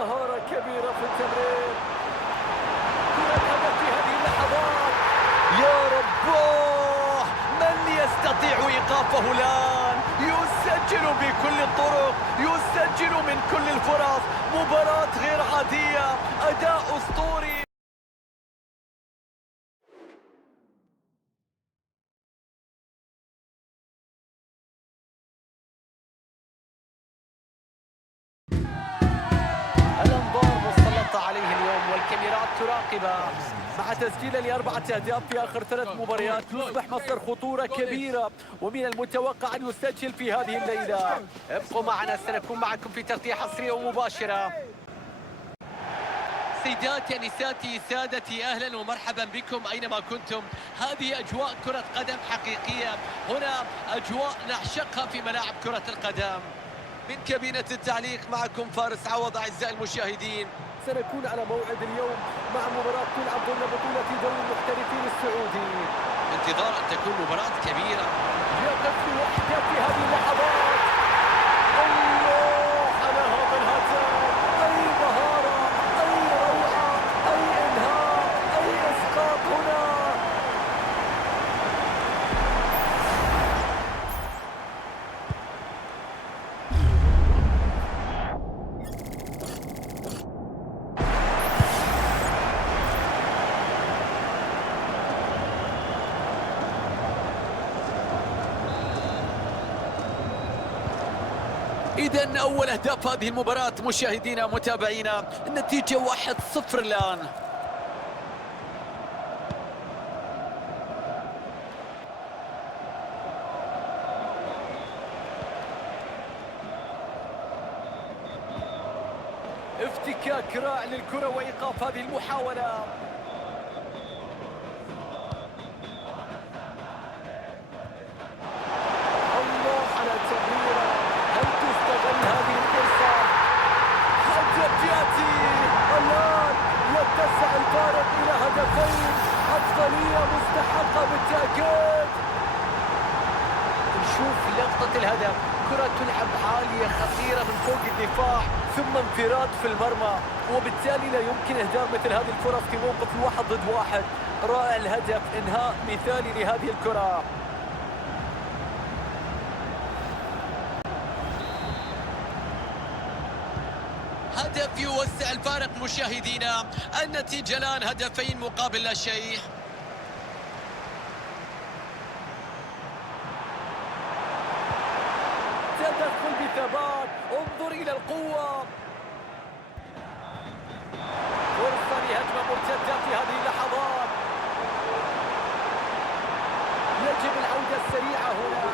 مهارة كبيرة في التمرير. كرة هدف في هذه اللحظات. يا رباه، من يستطيع إيقافه الآن؟ يسجل بكل الطرق، يسجل من كل الفرص. مباراة غير عادية، أداء أسطوري. الأنظار مسلطة عليه اليوم والكاميرات تراقبه. مع تسجيل لأربعة أهداف في آخر 3 مباريات يصبح مصدر خطورة كبيرة، ومن المتوقع أن يسجل في هذه الليلة. ابقوا معنا، سنكون معكم في تغطية حصرية ومباشرة. سيداتي نساتي سادتي، أهلا ومرحبا بكم أينما كنتم. هذه أجواء كرة قدم حقيقية، هنا أجواء نعشقها في ملاعب كرة القدم. من كابينة التعليق معكم فارس عوض. أعزائي المشاهدين، سنكون على موعد اليوم مع مباراة تلعب ضمن بطولة دوري المحترفين السعودي. انتظار أن تكون مباراة كبيرة. يقف وحده في هذه اللحظات. الله على هذا الهدف! أي مهارة، أي روعة، أي إنهاء، أي إسقاط هنا. إذن أول أهداف هذه المباراة مشاهدينا متابعينا، النتيجة 1-0 الآن. افتكاك رائع للكرة وإيقاف هذه المحاولة. الله على تمريرة، هل تستغل هذه الفرصة؟ هدف يأتي الآن، يتسع الفارق إلى هدفين. أفضلية مستحقة بالتأكيد. نشوف لقطة الهدف، كرة تلعب عالية خطيرة من فوق الدفاع ثم انفراد في المرمى، وبالتالي لا يمكن إهدار مثل هذه الفرص في موقف 1 ضد 1. رائع الهدف، إنهاء مثالي لهذه الكرة. هدف يوسع الفارق مشاهدينا، النتيجة الآن 2 مقابل لا شيء. تدخل بثبات، انظر إلى القوة. فرصة لهجمة مرتدة في هذه اللحظات. يجب العودة السريعة هنا.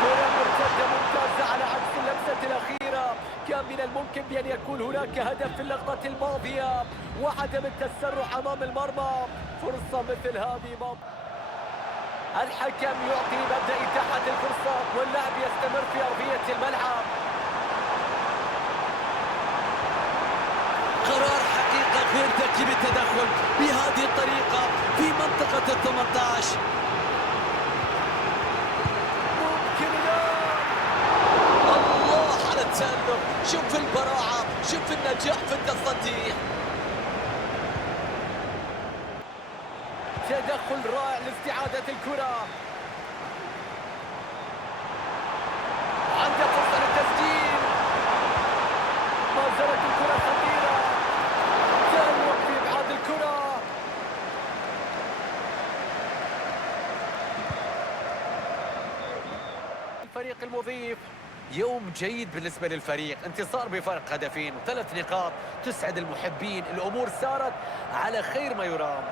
كرة مرتدة ممتازة على عكس اللمسة الأخيرة. كان من الممكن بأن يكون هناك هدف في اللقطة الماضية وعدم التسرع أمام المرمى. فرصة مثل هذه الحكم يعطي مبدأ إتاحة الفرصة واللاعب يستمر في أرضية الملعب. قرار حقيقة غير ذكي بالتدخل بهذه الطريقة في منطقة ال18. ممكن الآن. الله على التألق، شوف البراعة، شوف النجاح في التصدي. تدخل رائع لاستعادة الكرة. عنده فرصة للتسجيل. ما زالت الكرة خطيرة. تألق في إبعاد الكرة. الفريق المضيف. يوم جيد بالنسبة للفريق، انتصار بفارق هدفين و3 نقاط تسعد المحبين. الأمور سارت على خير ما يرام.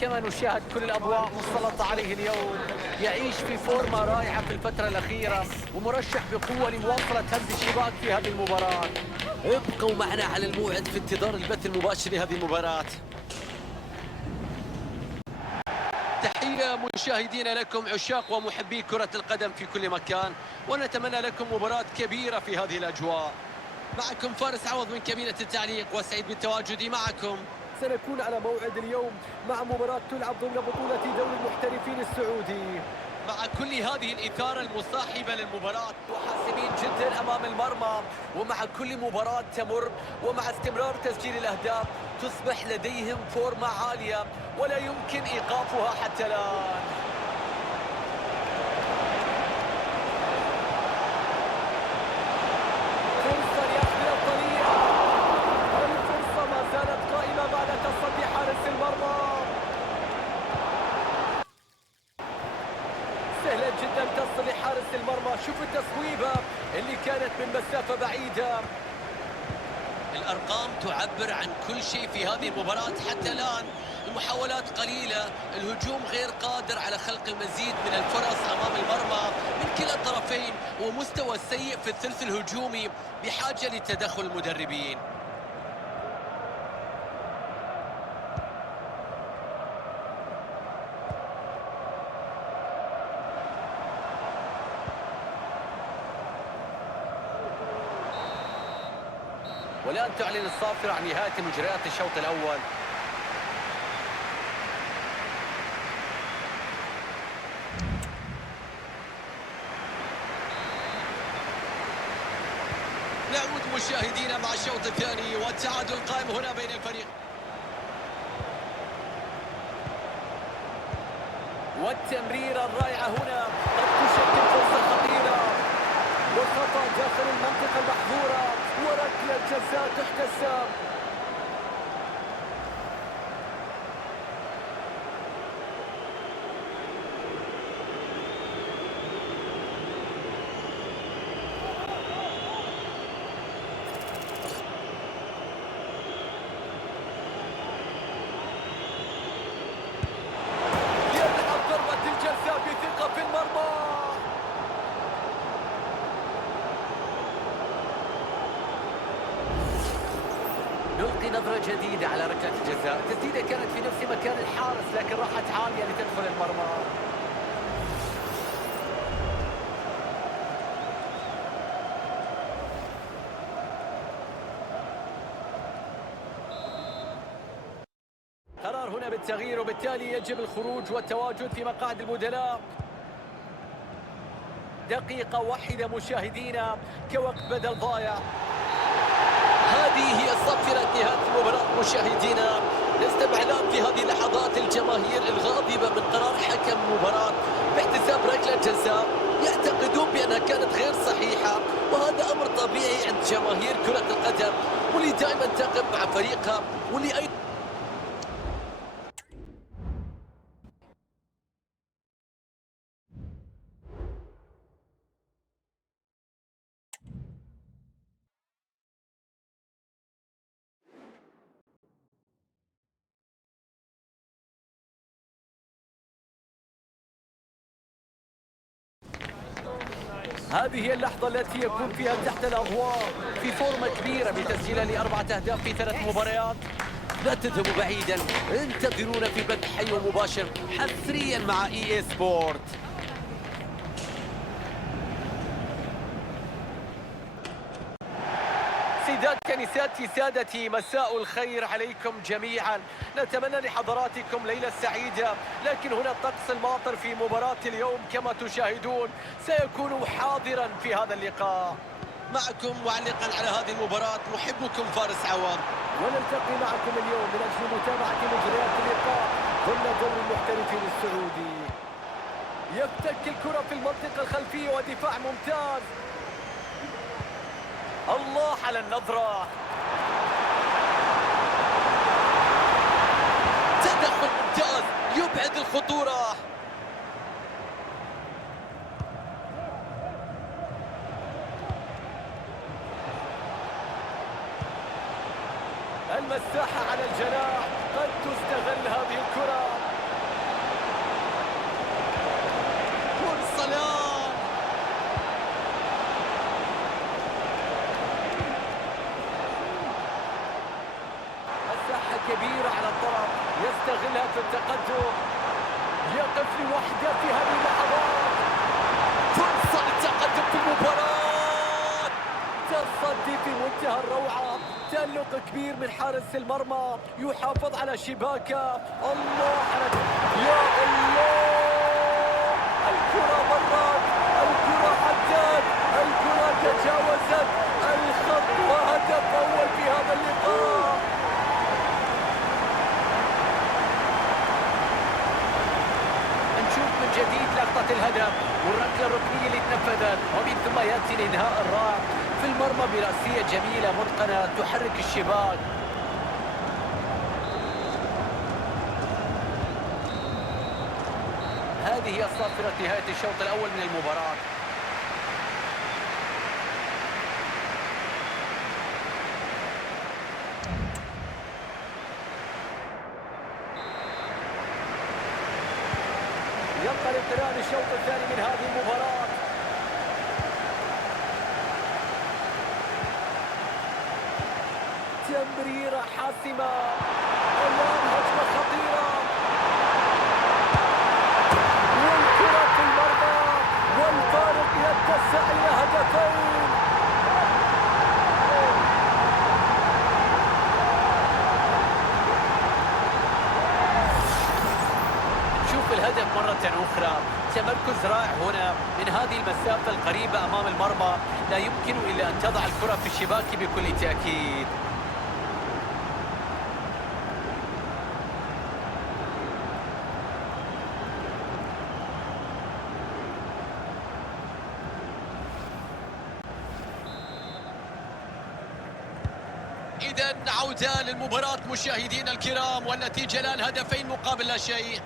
كما نشاهد كل الأضواء مسلطة عليه اليوم. يعيش في فورمة رائعة في الفترة الأخيرة ومرشح بقوة لمواصلة هز الشباك في هذه المباراة. ابقوا معنا على الموعد في انتظار البث المباشر لهذه المباراة. تحية مشاهدينا لكم عشاق ومحبي كرة القدم في كل مكان، ونتمنى لكم مباراة كبيرة في هذه الأجواء. معكم فارس عوض من كابينة التعليق، وسعيد بالتواجد معكم. سنكون على موعد اليوم مع مباراة تلعب ضمن بطولة دوري المحترفين السعودي، مع كل هذه الإثارة المصاحبة للمباراة، وحاسمين جدا أمام المرمى. ومع كل مباراة تمر ومع استمرار تسجيل الأهداف تصبح لديهم فورمة عالية ولا يمكن إيقافها حتى الآن. فرصة لأخذ الأفضلية، الفرصة ما زالت قائمة بعد تصدي حارس المرمى. سهلا جدا تصل لحارس المرمى. شوف التصويبة اللي كانت من مسافة بعيدة. الأرقام تعبر عن كل شيء في هذه المباراة حتى الآن. المحاولات قليلة، الهجوم غير قادر على خلق المزيد من الفرص أمام المرمى من كلا الطرفين، ومستوى سيء في الثلث الهجومي بحاجة لتدخل المدربين. والآن تعلن الصافرة عن نهاية مجريات الشوط الأول. نعود مشاهدينا مع الشوط الثاني، والتعادل قائم هنا بين الفريق. والتمريرة الرائعة هنا قد تشكل فرصة خطيرة، وخطأ داخل المنطقة المحظورة، وركلة جزاء تحتسب. يلعب ضربة الجزاء بثقة في المرمى. نلقي نظرة جديدة على ركلة الجزاء. التسديدة كانت في نفس مكان الحارس لكن راحت عالية لتدخل المرمى. قرار هنا بالتغيير، وبالتالي يجب الخروج والتواجد في مقاعد البدلاء. دقيقة واحدة مشاهدينا كوقت بدل ضايع. هذه هي صافرة نهاية المباراة مشاهدينا. نستمع الآن في هذه اللحظات الجماهير الغاضبة من قرار حكم المباراة باحتساب ركلة جزاء، يعتقدون بأنها كانت غير صحيحة، وهذا أمر طبيعي عند جماهير كرة القدم واللي دائما تقف مع فريقها واللي أيضا هذه هي اللحظة التي يكون فيها تحت الأضواء في فورمة كبيرة بتسجيلها ل4 أهداف في 3 مباريات. لا تذهبوا بعيدا، انتظرونا في بث حي ومباشر حصريا مع EA سبورت. سيداتي نساتي سادتي، مساء الخير عليكم جميعا. نتمنى لحضراتكم ليلة سعيدة، لكن هنا الطقس الماطر في مباراة اليوم كما تشاهدون سيكون حاضرا في هذا اللقاء. معكم معلقا على هذه المباراة محبكم فارس عوض، ونلتقي معكم اليوم من أجل متابعة مجريات اللقاء ضمن دوري المحترفين السعودي. يفتك الكرة في المنطقة الخلفية ودفاع ممتاز. الله على النظرة، تدخل ممتاز يبعد الخطورة. المساحة على الجناح، قد تستغل هذه الكرة. يقف لوحده في هذه اللحظات. فرصة للتقدم في المباراة. تصدي في منتهى الروعة، تألق كبير من حارس المرمى، يحافظ على شباكه. الله على يا الله، الكرة مرت، الكرة عدت، الكرة تجاوزت الخط وهدف أول في هذا اللقاء. نشوف من جديد لقطة الهدف والركلة الركنية اللي تنفذت، ومن ثم يأتي الإنهاء الرائع في المرمى برأسية جميلة متقنة تحرك الشباك. هذه هي صافرة نهاية الشوط الأول من المباراة. ينطلق الآن الشوط الثاني من هذه المباراة. تمريرة حاسمة، الآن هجمة خطيرة، والكرة في المرمى، والفارق يتسع إلى هدفين. شوف الهدف مرة أخرى، تمركز رائع هنا من هذه المسافة القريبة أمام المرمى، لا يمكن إلا أن تضع الكرة في الشباك بكل تأكيد. إذا عودة للمباراة مشاهدينا الكرام، والنتيجة الآن هدفين مقابل لا شيء.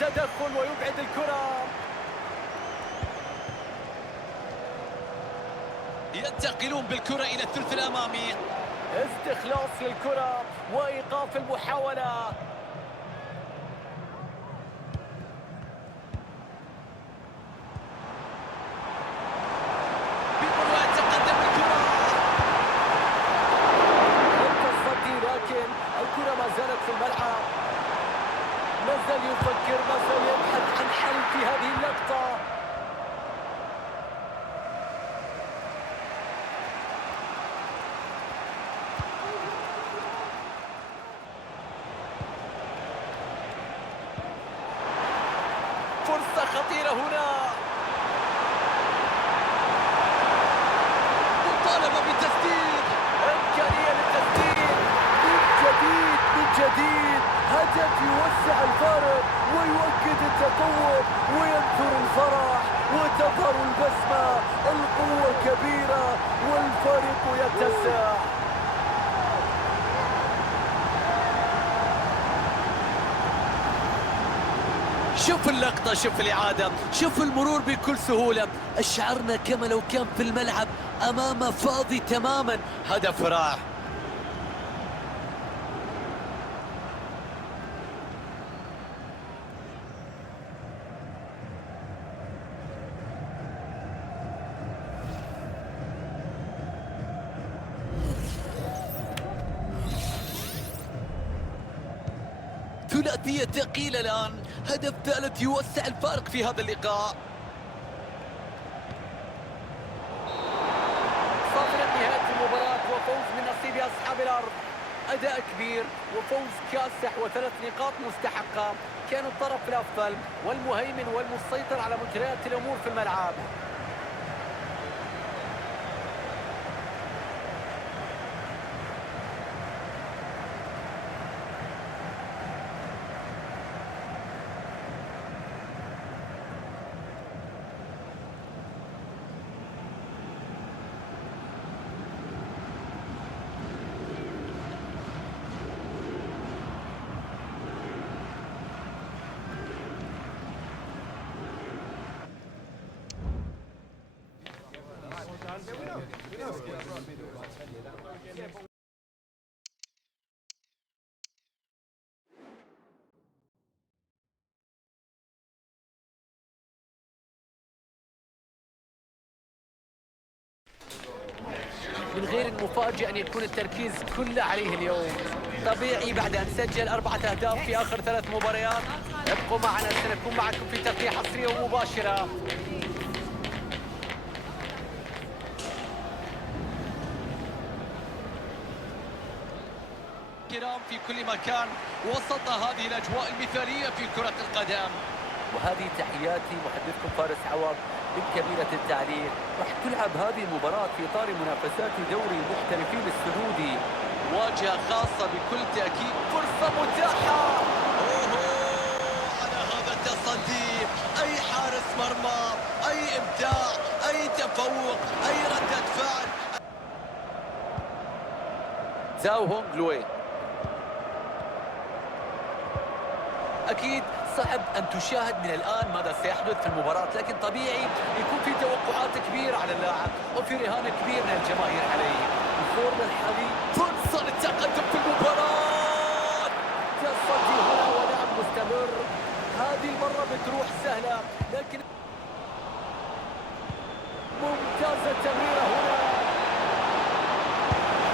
تدخل ويبعد الكرة. ينتقلون بالكرة إلى الثلث الأمامي. استخلاص للكرة وإيقاف المحاولة. يتقدم بالكرة. التصدي، لكن الكرة ما زالت في الملعب. ما زال يفكر، ما زال يبحث عن حل في هذه اللقطة. فرصة خطيرة هنا، مطالبة بالتسديد، إمكانية للتسديد من جديد. هدف يوسع الفارق ويؤكد التفوق وينثر الفرح وتظهر البسمة. القوة كبيرة والفارق يتسع. شوف اللقطة، شوف الإعادة، شوف المرور بكل سهولة. أشعرنا كما لو كان في الملعب أمامه فاضي تماما. هدف رائع. ثلاثية ثقيلة الآن، هدف ثالث يوسع الفارق في هذا اللقاء. صافرة نهاية المباراة وفوز من نصيب أصحاب الأرض. أداء كبير وفوز كاسح وثلاث نقاط مستحقة. كانوا الطرف الأفضل والمهيمن والمسيطر على مجريات الأمور في الملعب. من غير المفاجئ أن يكون التركيز كله عليه اليوم. طبيعي بعد أن سجل 4 أهداف في آخر 3 مباريات. ابقوا معنا، سنكون معكم في تغطية حصرية ومباشرة. كرام في كل مكان وسط هذه الأجواء المثالية في كرة القدم. وهذه تحياتي محدثكم فارس عوض من كابينة التعليق. راح تلعب هذه المباراة في إطار منافسات دوري المحترفين السعودي. مواجهة خاصة بكل تأكيد. فرصة متاحة. على هذا التصدي، أي حارس مرمى، أي إبداع، أي تفوق، أي ردة فعل. زاو هونغ لوي. أكيد صعب أن تشاهد من الآن ماذا سيحدث في المباراة، لكن طبيعي يكون في توقعات كبيرة على اللاعب وفي رهان كبير من الجماهير عليه. الفورم الحالي فرصة للتقدم في المباراة. تصدي هنا ولعب مستمر. هذه المرة بتروح سهلة، لكن ممتازة التمريرة هنا.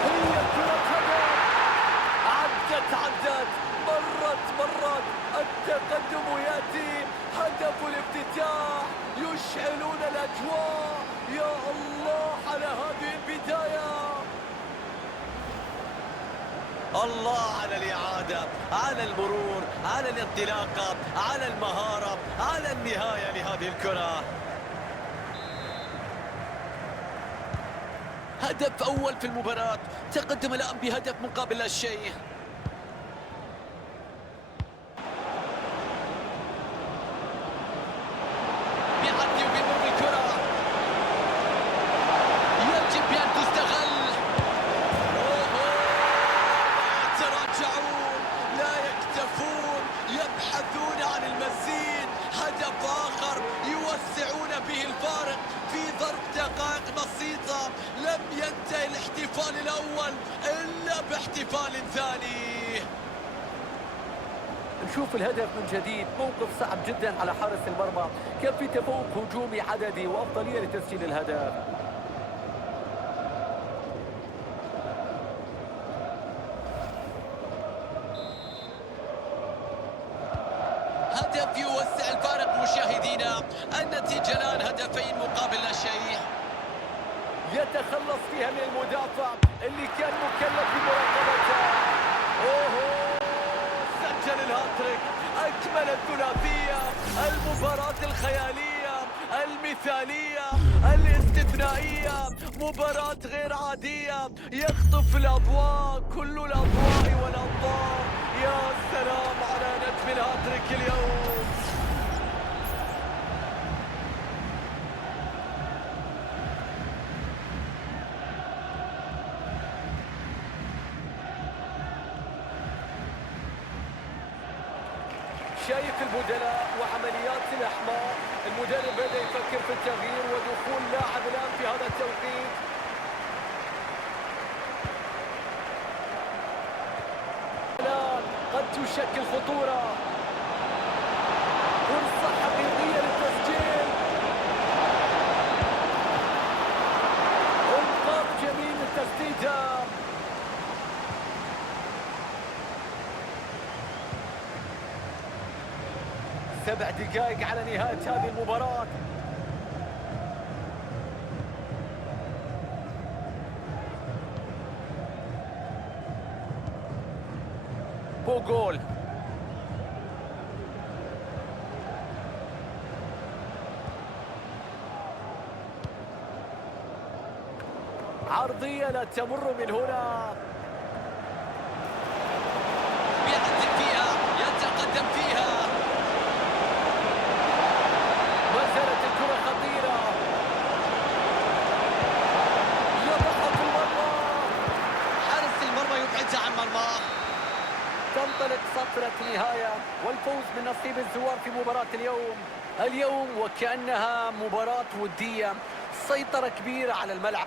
هي كرة هدف. عدت مرت التقدم يأتي. هدف الافتتاح. يشعلون الأجواء. يا الله على هذه البداية. الله على الإعادة، على المرور، على الانطلاقة، على المهارة، على النهاية لهذه الكرة. هدف أول في المباراة. تقدم الآن بهدف مقابل لا شيء. بيعدي وبيمر بالكرة. يجب أن تستغل. يتراجعون، لا يكتفون، يبحثون عن المزيد. هدف آخر يوسعون به الفارق في ظرف دقائق بسيطة. لم ينتهي الاحتفال الأول إلا باحتفال ثاني. نشوف الهدف من جديد. موقف صعب جدا على حارس المرمى. كان في تفوق هجومي عددي وأفضلية لتسجيل الهدف. هدف يوسع الفارق مشاهدينا. النتيجة الآن هدفين مقابل لا شيء. يتخلص فيها من المدافع اللي كان مكلف بمراقبته. سجل الهاتريك. أكمل الثلاثية. المباراة الخيالية المثالية الاستثنائية. مباراة غير عادية. يخطف الأضواء، كل الأضواء والأنظار. يا سلام على نجم الهاتريك اليوم. شايف البدلاء وعمليات الأحمر. المدرب بدأ يفكر في التغيير ودخول لاعب الآن في هذا التوقيت. الآن قد تشكل خطورة. فرصة حقيقية للتسجيل. انقاذ جميل للتسديدة. 7 دقائق على نهاية هذه المباراة. بوغول. عرضية لا تمر من هنا. بيعدي فيها، يتقدم فيها. ما زالت الكرة خطيرة. يضعها في المرمى. حارس المرمى يبعدها عن مرماه. تنطلق صفرة نهاية والفوز من نصيب الزوار في مباراة اليوم وكأنها مباراة ودية. سيطرة كبيرة على الملعب.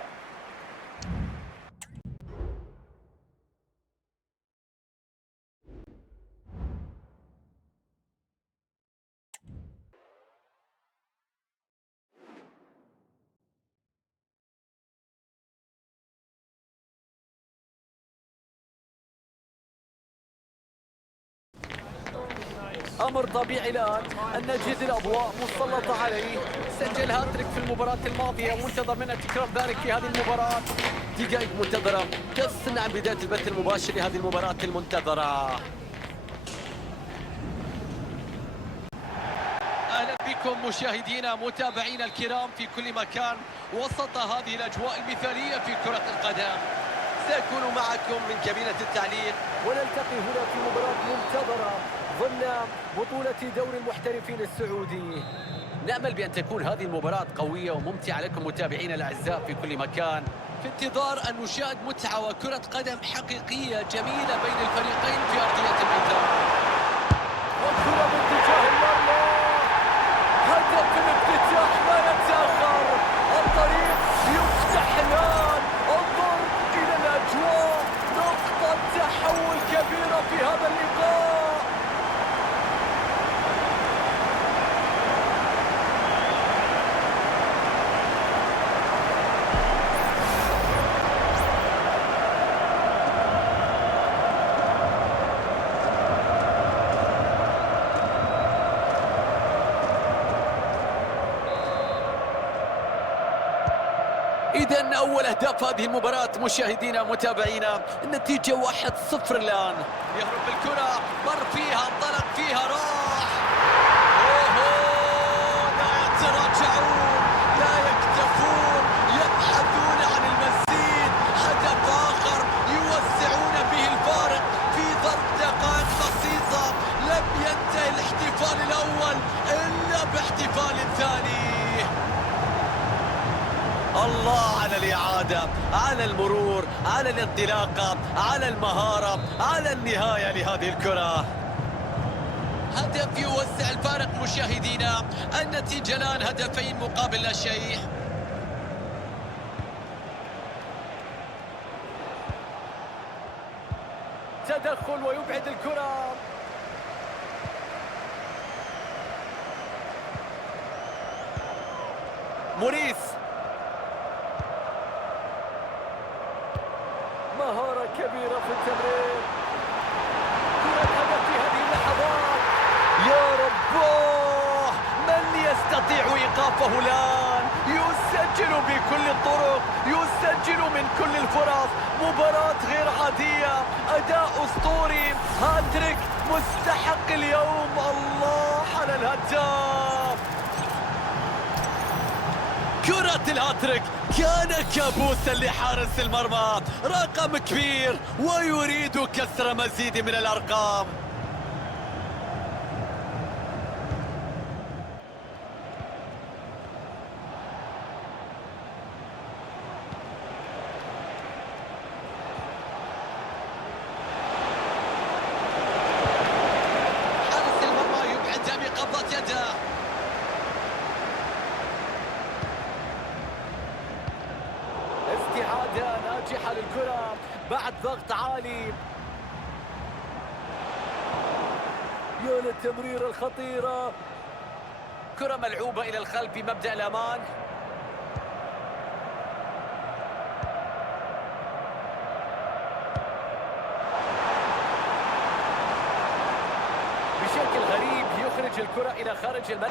أمر طبيعي الآن أن نجد الأضواء مسلطة عليه. سجل هاتريك في المباراة الماضية ومنتظر منه تكرار ذلك في هذه المباراة. دقائق منتظرة تصنع عن بداية البث المباشر لهذه المباراة المنتظرة. أهلا بكم مشاهدينا متابعينا الكرام في كل مكان وسط هذه الأجواء المثالية في كرة القدم. سأكون معكم من كابينة التعليق ونلتقي هنا في مباراة منتظرة ضمن بطولة دوري المحترفين السعودي. نأمل بأن تكون هذه المباراة قوية وممتعة لكم متابعينا الأعزاء في كل مكان، في انتظار أن نشاهد متعة وكرة قدم حقيقية جميلة بين الفريقين في أرضية الميدان. والكرة باتجاه المرمى، هدف الافتتاح لا يتأخر، الطريق يفتح الآن. انظر إلى الأجواء، نقطة تحول كبيرة في هذا اللقاء. إذن أول أهداف هذه المباراة مشاهدينا متابعينا، النتيجة 1-0 الآن. يهرب الكرة، مر فيها، انطلق فيها، راح. لا يتراجعون، لا يكتفون، يبحثون عن المزيد. هدف آخر يوسعون به الفارق في ظرف دقائق بسيطة. لم ينتهي الاحتفال الأول إلا باحتفال ثاني. الله على الإعادة، على المرور، على الانطلاقة، على المهارة، على النهاية لهذه الكرة. هدف يوسع الفارق مشاهدينا، النتيجة الآن 2 مقابل لا شيء. تدخل ويبعد الكرة. موريس، مهارة كبيرة في التمرير. كرة هدف في هذه اللحظات. يا رباه، من يستطيع إيقافه الآن؟ يسجل بكل الطرق، يسجل من كل الفرص. مباراة غير عادية، أداء أسطوري، هاتريك مستحق اليوم. الله على الهداف. كرة الهاتريك كان كابوسا لحارس المرمى، رقم كبير ويريد كسر مزيد من الأرقام. حارس المرمى يبعدها بقبضة يده. استعادة ناجحة للكرة بعد ضغط عالي. يا للتمريرة الخطيرة. كرة ملعوبة إلى الخلف بمبدأ الأمان. بشكل غريب يخرج الكرة إلى خارج الملعب.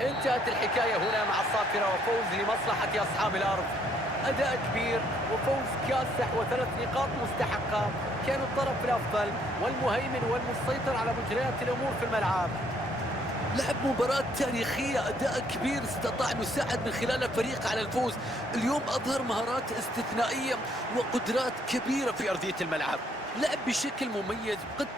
انتهت الحكاية هنا مع الصافرة وفوز لمصلحة أصحاب الأرض. أداء كبير وفوز كاسح و3 نقاط مستحقة. كانوا الطرف الأفضل والمهيمن والمسيطر على مجريات الأمور في الملعب. لعب مباراة تاريخية، أداء كبير استطاع أن يساعد من خلال الفريق على الفوز. اليوم أظهر مهارات استثنائية وقدرات كبيرة في أرضية الملعب. لعب بشكل مميز، قد